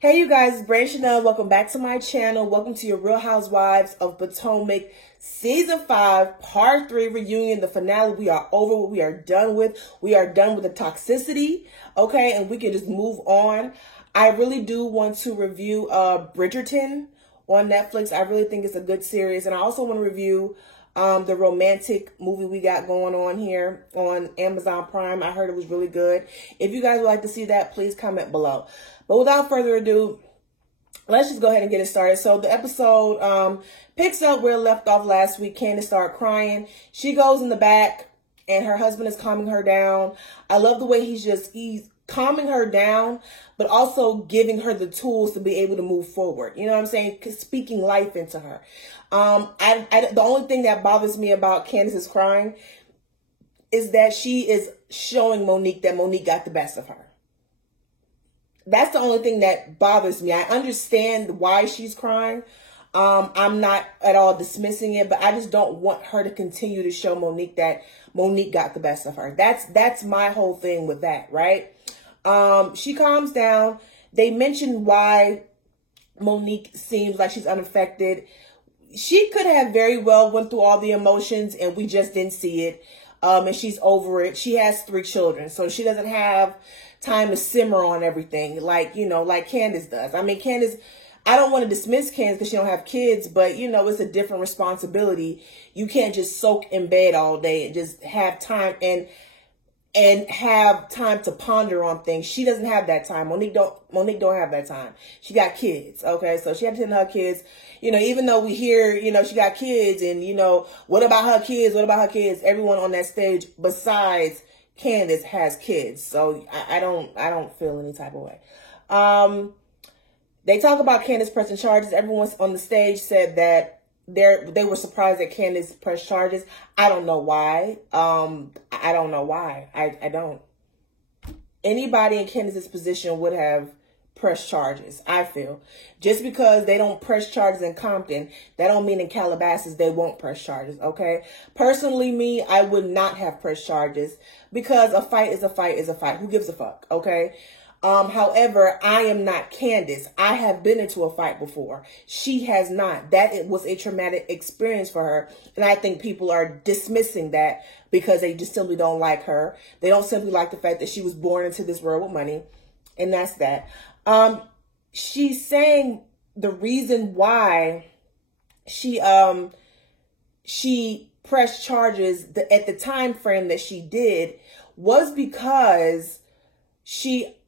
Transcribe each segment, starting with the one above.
Hey you guys, it's Brand Chanel. Welcome back to my channel. Welcome to your Real Housewives of Potomac Season 5, Part 3 reunion, the finale. We are over what we are done with. We are done with the toxicity, okay? And we can just move on. I really do want to review Bridgerton on Netflix. I really think it's a good series. And I also want to review the romantic movie we got going on here on Amazon Prime. I heard it was really good. If you guys would like to see that, please comment below. But without further ado, let's just go ahead and get it started. So the episode picks up where it left off last week. Candace started crying. She goes in the back and her husband is calming her down. I love the way he's calming her down, but also giving her the tools to be able to move forward. You know what I'm saying? Speaking life into her. The only thing that bothers me about Candace's crying is that she is showing Monique that Monique got the best of her. That's the only thing that bothers me. I understand why she's crying. I'm not at all dismissing it, but I just don't want her to continue to show Monique that Monique got the best of her. That's my whole thing with that, right? She calms down. They mention why Monique seems like she's unaffected. She could have very well went through all the emotions and we just didn't see it. And she's over it. She has 3 children, so she doesn't have time to simmer on everything like, you know, like Candace does. I mean, Candace, I don't want to dismiss Candace because she don't have kids, but, you know, it's a different responsibility. You can't just soak in bed all day and just have time and have time to ponder on things. She doesn't have that time. Monique don't have that time. She got kids, okay? So she had to tend to her kids. You know, even though we hear, you know, she got kids and, you know, what about her kids? What about her kids? Everyone on that stage besides Candace has kids. So I don't feel any type of way. They talk about Candace pressing charges. Everyone on the stage said that they were surprised that Candace pressed charges. I don't know why. I don't know why. I don't. Anybody in Candace's position would have pressed charges, I feel. Just because they don't press charges in Compton, that don't mean in Calabasas they won't press charges, okay? Personally, me, I would not have pressed charges because a fight is a fight is a fight. Who gives a fuck, okay? However, I am not Candace. I have been into a fight before. She has not. That was a traumatic experience for her. And I think people are dismissing that because they just simply don't like her. They don't simply like the fact that she was born into this world with money. And that's that. She's saying the reason why she pressed charges at the time frame that she did was because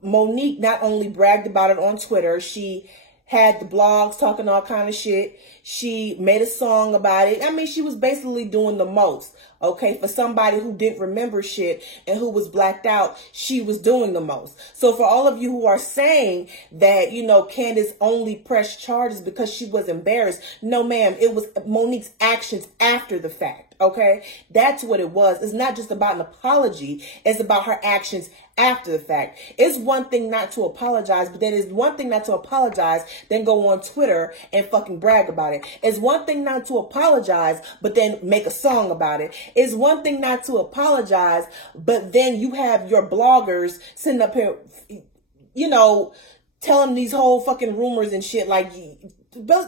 Monique not only bragged about it on Twitter, she had the blogs talking all kind of shit. She made a song about it. I mean, she was basically doing the most, okay? For somebody who didn't remember shit and who was blacked out, she was doing the most. So for all of you who are saying that, you know, Candace only pressed charges because she was embarrassed, no, ma'am, it was Monique's actions after the fact, okay? That's what it was. It's not just about an apology. It's about her actions after the fact. It's one thing not to apologize, but then it's one thing not to apologize, then go on Twitter and fucking brag about it. It's one thing not to apologize, but then make a song about it. It's one thing not to apologize, but then you have your bloggers sitting up here, you know, telling these whole fucking rumors and shit, like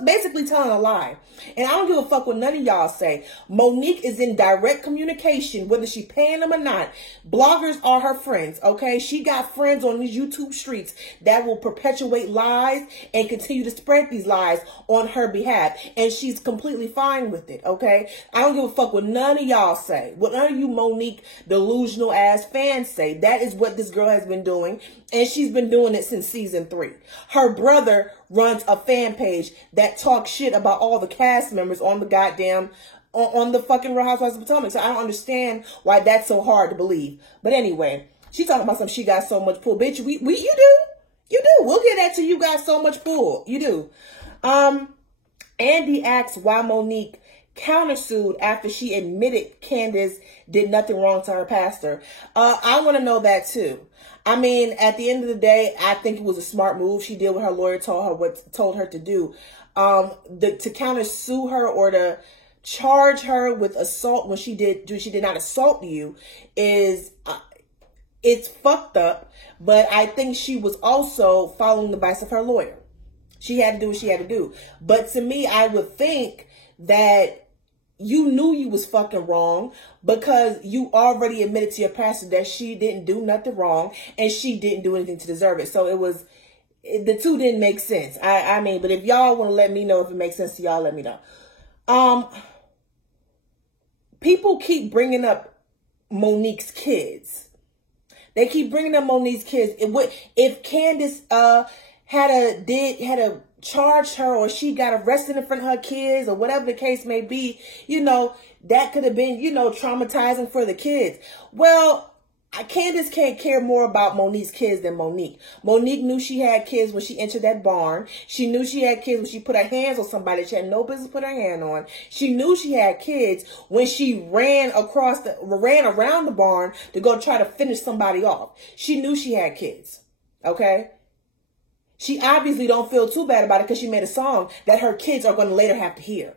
basically telling a lie. And I don't give a fuck what none of y'all say. Monique is in direct communication, whether she paying them or not. Bloggers are her friends, okay? She got friends on these YouTube streets that will perpetuate lies and continue to spread these lies on her behalf. And she's completely fine with it, okay? I don't give a fuck what none of y'all say. What none of you Monique delusional ass fans say. That is what this girl has been doing. And she's been doing it since season 3. Her brother runs a fan page that talks shit about all the cast members on the goddamn, on the fucking Real Housewives of Potomac. So I don't understand why that's so hard to believe. But anyway, she talking about some she got so much pull. Bitch, you do. You do. We'll get that to you got so much pull. You do. Andy asks why Monique countersued after she admitted Candace did nothing wrong to her pastor. I want to know that too. I mean, at the end of the day, I think it was a smart move. She did what her lawyer told her to do. To countersue her or to charge her with assault when she did not assault you is it's fucked up, but I think she was also following the advice of her lawyer. She had to do what she had to do. But to me, I would think that you knew you was fucking wrong because you already admitted to your pastor that she didn't do nothing wrong and she didn't do anything to deserve it. So the two didn't make sense. I mean, but if y'all want to let me know if it makes sense to y'all, let me know. People keep bringing up Monique's kids. They keep bringing up Monique's kids. If Candace had a charged her or she got arrested in front of her kids or whatever the case may be, that could have been, traumatizing for the kids. Well, Candace can't care more about Monique's kids than Monique. Monique knew she had kids when she entered that barn. She knew she had kids when she put her hands on somebody that she had no business put her hand on. She knew she had kids when she ran around the barn to go try to finish somebody off. She knew she had kids. Okay? She obviously don't feel too bad about it because she made a song that her kids are going to later have to hear.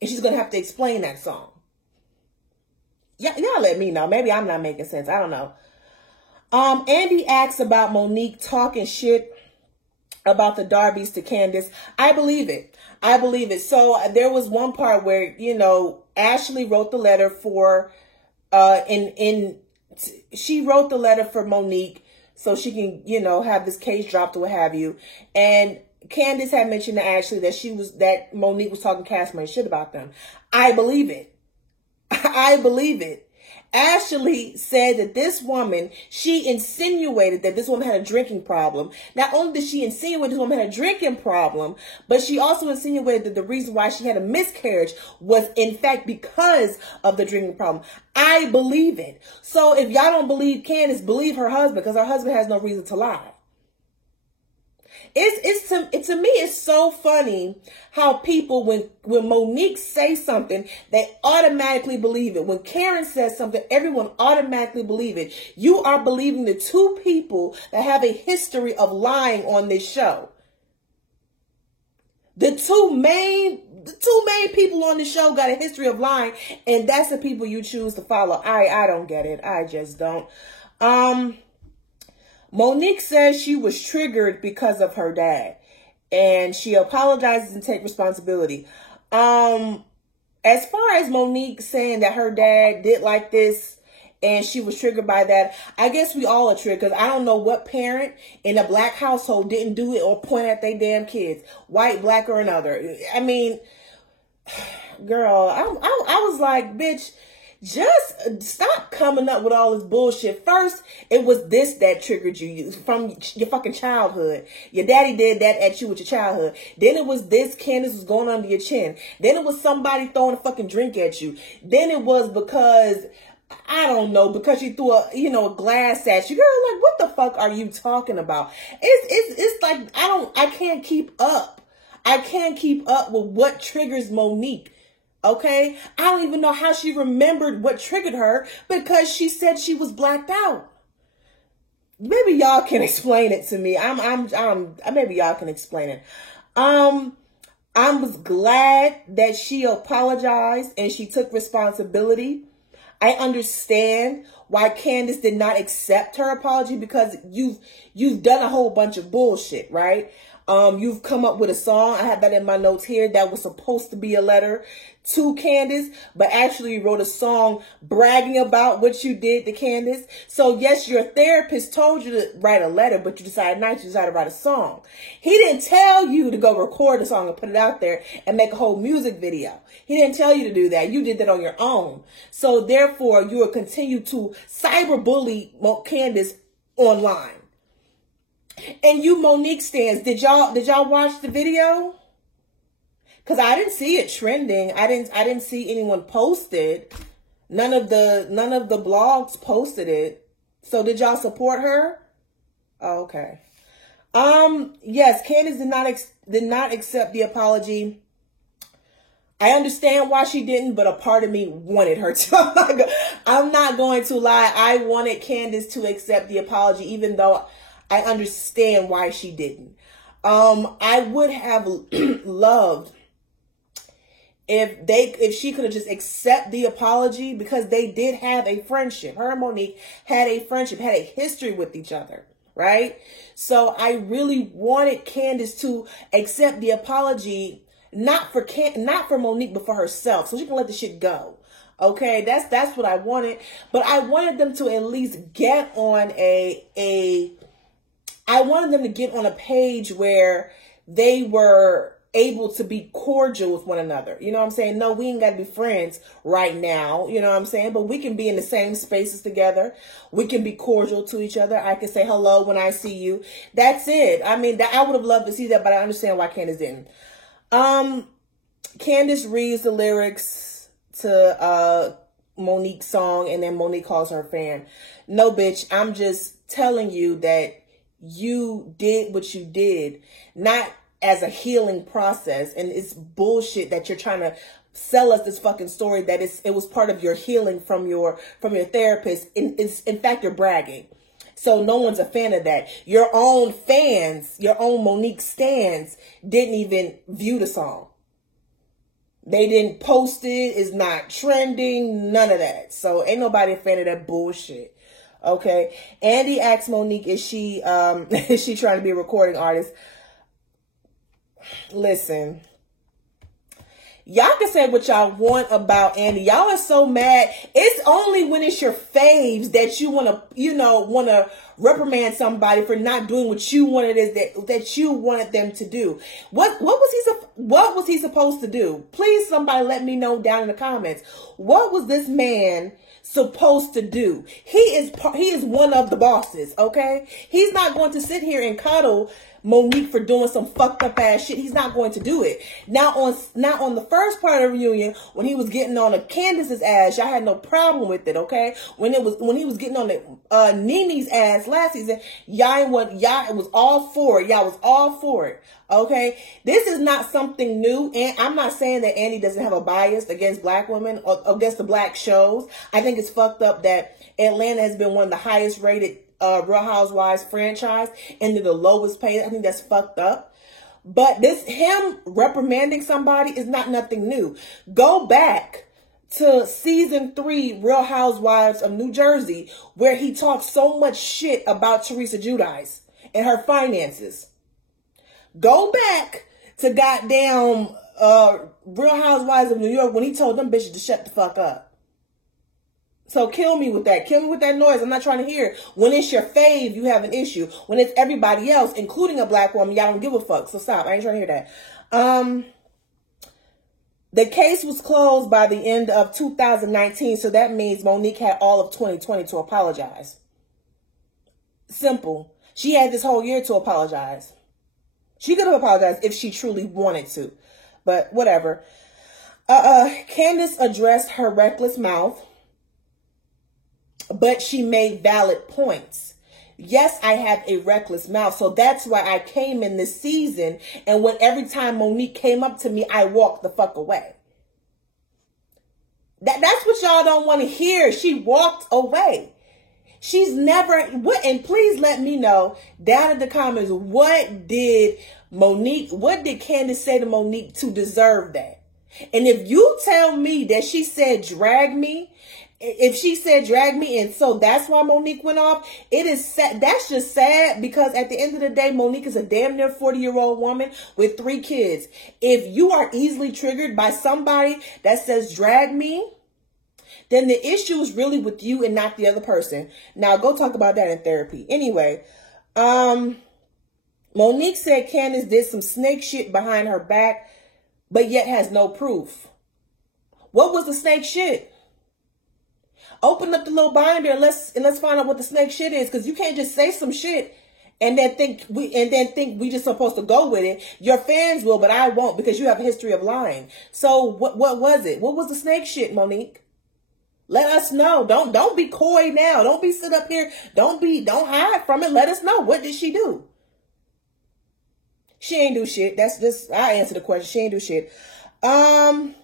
And she's going to have to explain that song. Yeah, y'all let me know. Maybe I'm not making sense. I don't know. Andy asks about Monique talking shit about the Darbys to Candace. I believe it. I believe it. So there was one part where, Ashley wrote the letter for, she wrote the letter for Monique so she can, have this case dropped or what have you. And Candace had mentioned to Ashley that Monique was talking cash money shit about them. I believe it. I believe it. Ashley said that this woman, she insinuated that this woman had a drinking problem. Not only did she insinuate this woman had a drinking problem, but she also insinuated that the reason why she had a miscarriage was in fact because of the drinking problem. I believe it. So if y'all don't believe Candace, believe her husband, because her husband has no reason to lie. To me, it's so funny how people, when Monique says something, they automatically believe it. When Karen says something, everyone automatically believe it. You are believing the two people that have a history of lying on this show. The two main people on the show got a history of lying, and that's the people you choose to follow. I don't get it. I just don't. Monique says she was triggered because of her dad, and she apologizes and takes responsibility. As far as Monique saying that her dad did like this and she was triggered by that, I guess we all are triggered, because I don't know what parent in a black household didn't do it or point at their damn kids, white, black, or another. I mean, girl, I was like, bitch, just stop coming up with all this bullshit. First, it was this that triggered you from your fucking childhood. Your daddy did that at you with your childhood. Then it was this, Candace was going under your chin. Then it was somebody throwing a fucking drink at you. Then it was because, I don't know, because you threw a glass at you. Girl, like, what the fuck are you talking about? It's like, I can't keep up. I can't keep up with what triggers Monique. Okay, I don't even know how she remembered what triggered her, because she said she was blacked out. Maybe y'all can explain it to me. Maybe y'all can explain it. I was glad that she apologized and she took responsibility. I understand why Candace did not accept her apology, because you've done a whole bunch of bullshit, right? You've come up with a song. I have that in my notes here that was supposed to be a letter to Candace, but actually you wrote a song bragging about what you did to Candace. So yes, your therapist told you to write a letter, but you decided not to. You decided to write a song. He didn't tell you to go record a song and put it out there and make a whole music video. He didn't tell you to do that. You did that on your own. So therefore, you will continue to cyberbully Candace online. And you Monique stands, did y'all watch the video? Because I didn't see it trending. I didn't see anyone post it. None of the blogs posted it. So did y'all support her? Oh, okay. Yes, Candace did not accept the apology. I understand why she didn't, but a part of me wanted her to. I'm not going to lie. I wanted Candace to accept the apology, even though I understand why she didn't. I would have loved if she could have just accept the apology, because they did have a friendship. Her and Monique had a friendship, had a history with each other, right? So I really wanted Candace to accept the apology, not for Monique, but for herself, so she can let the shit go. Okay, that's what I wanted. But I wanted them to at least get on I wanted them to get on a page where they were able to be cordial with one another. You know what I'm saying? No, we ain't got to be friends right now. You know what I'm saying? But we can be in the same spaces together. We can be cordial to each other. I can say hello when I see you. That's it. I mean, I would have loved to see that, but I understand why Candace didn't. Candace reads the lyrics to Monique's song, and then Monique calls her a fan. No, bitch, I'm just telling you that you did what you did, not as a healing process. And it's bullshit that you're trying to sell us this fucking story that it was part of your healing from your therapist. In fact, you're bragging. So no one's a fan of that. Your own fans, your own Monique stans didn't even view the song. They didn't post it. It's not trending. None of that. So ain't nobody a fan of that bullshit. Okay. Andy asked Monique, is she trying to be a recording artist? Listen, y'all can say what y'all want about Andy. Y'all are so mad. It's only when it's your faves that you want to reprimand somebody for not doing what you wanted that you wanted them to do. What was he supposed to do? Please, somebody let me know down in the comments. What was this man supposed to do? He is one of the bosses, okay? He's not going to sit here and cuddle Monique for doing some fucked up ass shit. He's not going to do it. Now on the first part of the reunion, when he was getting on Candace's ass, y'all had no problem with it, okay? When he was getting on Nene's ass last season, y'all was all for it. Y'all was all for it. Okay, this is not something new, and I'm not saying that Andy doesn't have a bias against black women or against the black shows. I think it's fucked up that Atlanta has been one of the highest rated Real Housewives franchise and they're the lowest paid. I think that's fucked up. But him reprimanding somebody is not nothing new. Go back to season 3 Real Housewives of New Jersey, where he talked so much shit about Teresa Giudice and her finances. Go back to goddamn Real Housewives of New York when he told them bitches to shut the fuck up. So kill me with that. Kill me with that noise. I'm not trying to hear it. When it's your fave, you have an issue. When it's everybody else, including a black woman, y'all don't give a fuck. So stop. I ain't trying to hear that. The case was closed by the end of 2019. So that means Monique had all of 2020 to apologize. Simple. She had this whole year to apologize. She could have apologized if she truly wanted to, but whatever. Candace addressed her reckless mouth, but she made valid points. Yes, I have a reckless mouth, so that's why I came in this season, and every time Monique came up to me, I walked the fuck away. That's what y'all don't want to hear. She walked away. She's never, and please let me know down in the comments, what did Candace say to Monique to deserve that? And if you tell me that she said, drag me, if she said drag me, and so that's why Monique went off, it is sad. That's just sad, because at the end of the day, Monique is a damn near 40-year-old woman with 3 kids. If you are easily triggered by somebody that says drag me, then the issue is really with you and not the other person. Now, go talk about that in therapy. Anyway, Monique said Candace did some snake shit behind her back, but yet has no proof. What was the snake shit? Open up the little binder and let's find out what the snake shit is, because you can't just say some shit and then think we just supposed to go with it. Your fans will, but I won't, because you have a history of lying. So what was it? What was the snake shit, Monique? Let us know. Don't be coy now. Don't be sit up here. Don't hide from it. Let us know. What did she do? She ain't do shit. That's just, I answer the question. She ain't do shit. Karen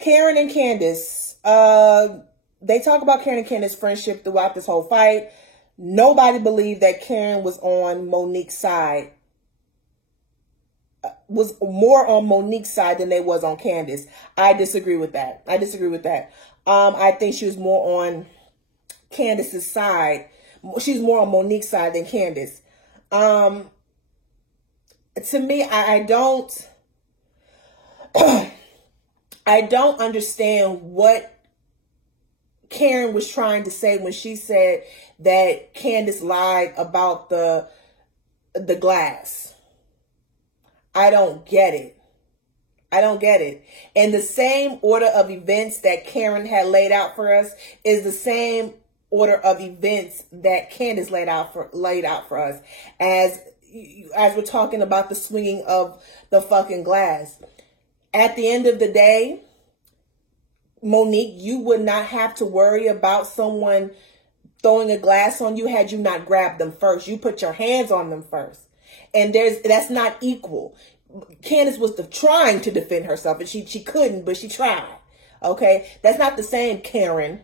and Candace. They talk about Karen and Candace's friendship throughout this whole fight. Nobody believed that Karen was on Monique's side. was more on Monique's side than they was on Candace. I disagree with that. I think she was more on Candace's side. She's more on Monique's side than Candace. To me, I don't I don't understand what Karen was trying to say when she said that Candace lied about the glass. I don't get it. I don't get it. And the same order of events that Karen had laid out for us is the same order of events that Candace laid out for us as we're talking about the swinging of the fucking glass. At the end of the day, Monique, you would not have to worry about someone throwing a glass on you had you not grabbed them first. You put your hands on them first. And that's not equal. Candace was trying to defend herself, and she couldn't, but she tried. Okay? That's not the same Karen.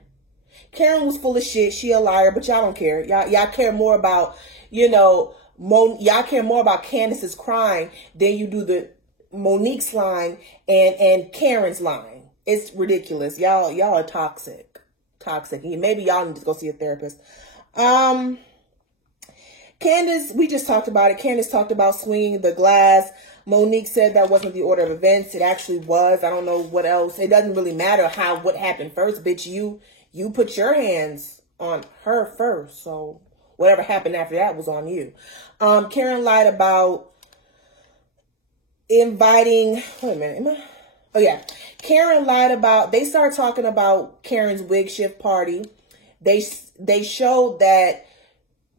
Karen was full of shit. She a liar, but y'all don't care. Y'all care more about, y'all care more about Candace's crying than you do the Monique's lying and Karen's lying. It's ridiculous. Y'all are toxic. Maybe y'all need to go see a therapist. Candace, we just talked about it. Candace talked about swinging the glass. Monique said that wasn't the order of events. It actually was. I don't know what else. It doesn't really matter what happened first, bitch. You put your hands on her first. So whatever happened after that was on you. Karen lied about inviting, wait a minute, oh yeah. Karen lied about, they started talking about Karen's wig shift party. They showed that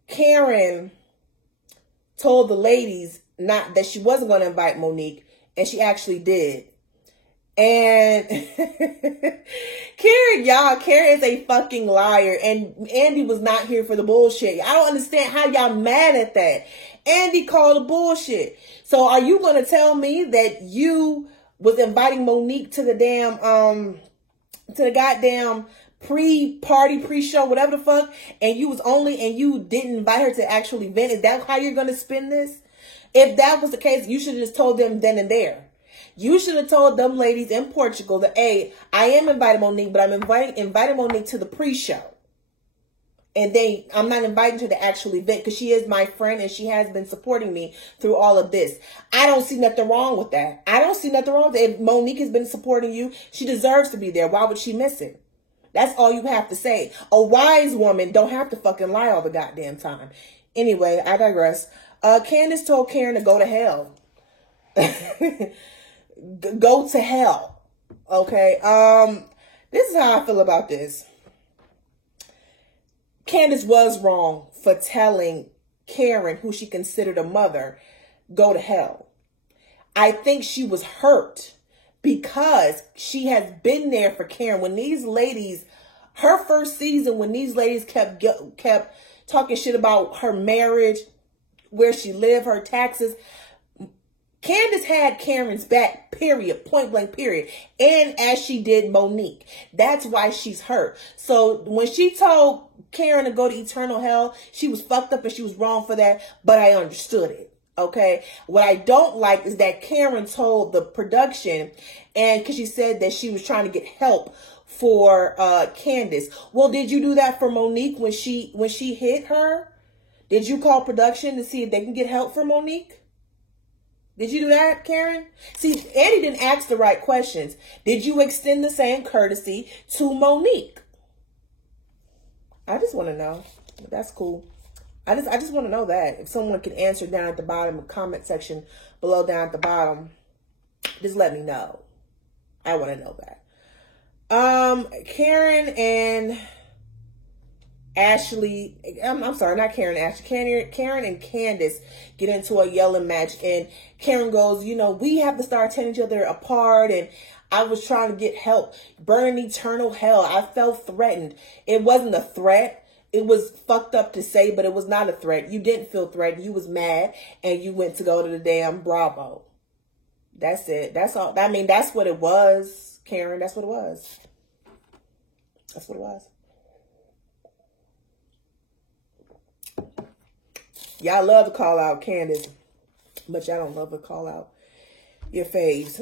Karen told the ladies not that she wasn't going to invite Monique, and she actually did. And Karen is a fucking liar, and Andy was not here for the bullshit. I don't understand how y'all mad at that. Andy called the bullshit. So are you going to tell me that you was inviting Monique to the goddamn pre-party, pre-show, whatever the fuck, and you didn't invite her to actual event? Is that how you're going to spin this? If that was the case, you should have just told them then and there. You should have told them ladies in Portugal that, hey, I am inviting Monique, but I'm inviting Monique to the pre-show. And I'm not inviting her to the actual event because she is my friend and she has been supporting me through all of this. I don't see nothing wrong with that. I don't see nothing wrong with it. If Monique has been supporting you, she deserves to be there. Why would she miss it? That's all you have to say. A wise woman don't have to fucking lie all the goddamn time. Anyway, I digress. Candace told Karen to go to hell. Go to hell. Okay. This is how I feel about this. Candace was wrong for telling Karen, who she considered a mother, go to hell. I think she was hurt because she has been there for Karen. When these ladies, her first season, when these ladies kept talking shit about her marriage, where she lived, her taxes, Candace had Karen's back, period, point blank, period. And as she did Monique. That's why she's hurt. So when she told Karen to go to eternal hell, she was fucked up and she was wrong for that, but I understood it. Okay. What I don't like is that Karen told the production, and because she said that she was trying to get help for Candace. Well, did you do that for Monique when she hit her? Did you call production to see if they can get help for Monique? Did you do that, Karen? See, Andy didn't ask the right questions. Did you extend the same courtesy to Monique? I just want to know. That's cool. I just want to know that. If someone can answer down at the bottom, the comment section below down at the bottom, just let me know. I want to know that. Karen and Ashley, I'm sorry, not Karen, Ashley. Karen and Candace get into a yelling match, and Karen goes, we have to start tearing each other apart, and I was trying to get help. Burn eternal hell. I felt threatened. It wasn't a threat. It was fucked up to say, but it was not a threat. You didn't feel threatened. You was mad, and you went to go to the damn Bravo. That's it. That's all. I mean, that's what it was, Karen. That's what it was. That's what it was. Y'all love to call out Candace, but y'all don't love to call out your faves.